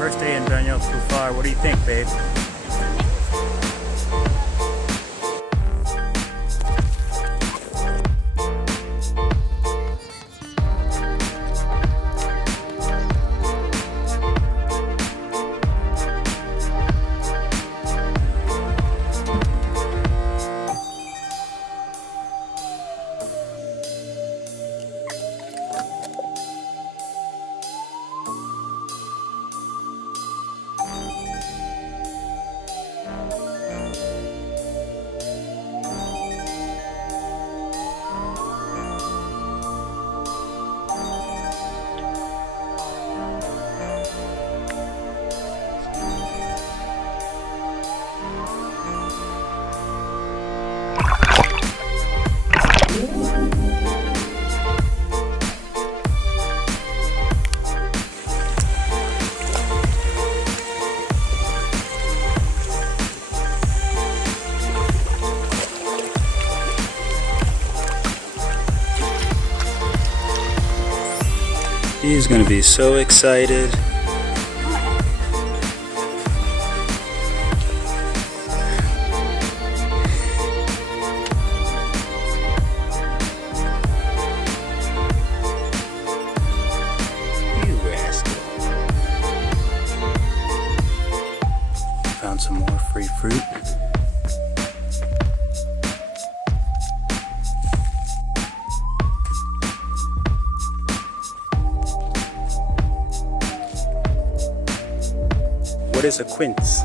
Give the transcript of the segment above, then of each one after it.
First day in Banyalbufar. What do you think, babe? He's gonna be so excited. You rascal. Found some more free fruit. What is a quince?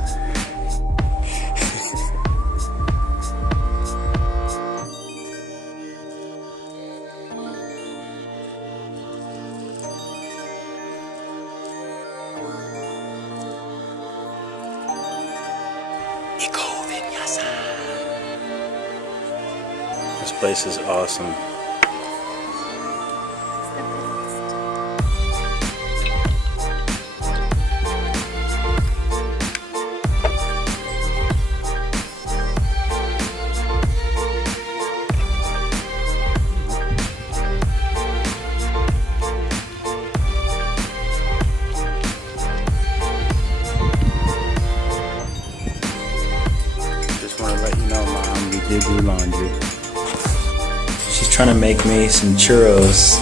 This place is awesome. Just want to let you know, Mom, we did do laundry. She's trying to make me some churros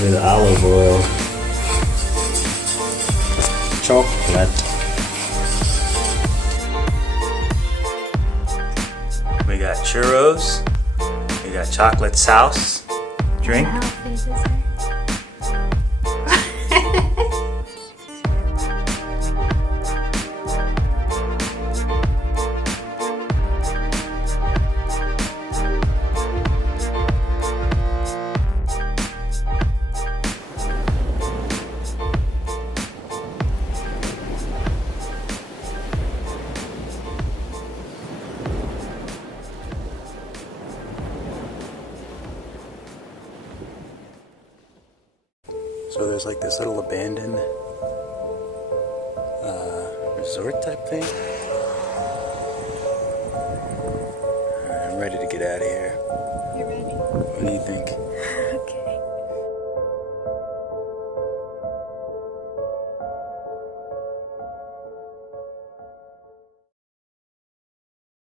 with olive oil, chocolate. We got churros. We got chocolate sauce. Drink. So there's like this little abandoned resort type thing. Alright, I'm ready to get out of here. You're ready? What do you think?